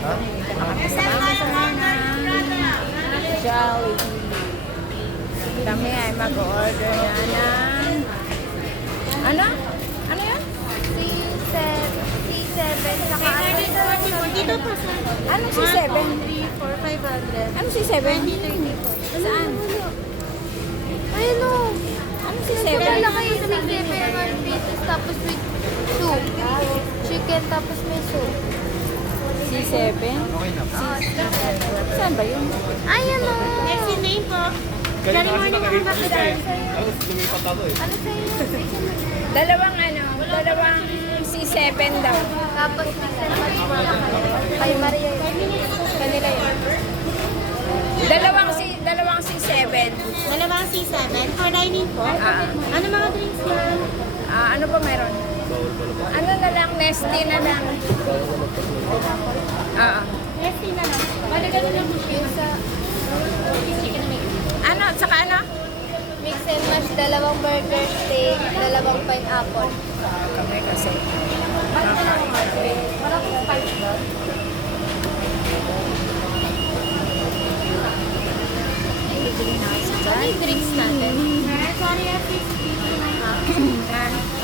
Kasama ng Jollibee. Kami ay mag-order na ng... Ano? Ano yan? C7, saka dito po sa Ano C7? 500. Ano C7? 2034. Saan? Ayun o. Ano C7? Dala kayo sa may pepperoni pieces tapos with soup. Chicken tapos may soup. C7? Saan ba yun? Ayun o. Next in name po. Dali morning ako makadaan sa'yo. Ano sa'yo? Dalawang C7 daw. Tapos Pixel Match po lang kayo. Kay Maria yun. Kanila yun. Dalawang C7. Dalawang C7 for dining po. Ano mga drinks yan? Ano pa meron? Ano na lang, Nesty na lang. Nesty na lang. Bale ganun lang po siya. Sa chicken mix. Ano? Tsaka ano? Mix and match, dalawang burger steak, dalawang pineapple. Kami kasi. Bakit na lang wala kong spice ba? Ano yung drinks natin? Sorry,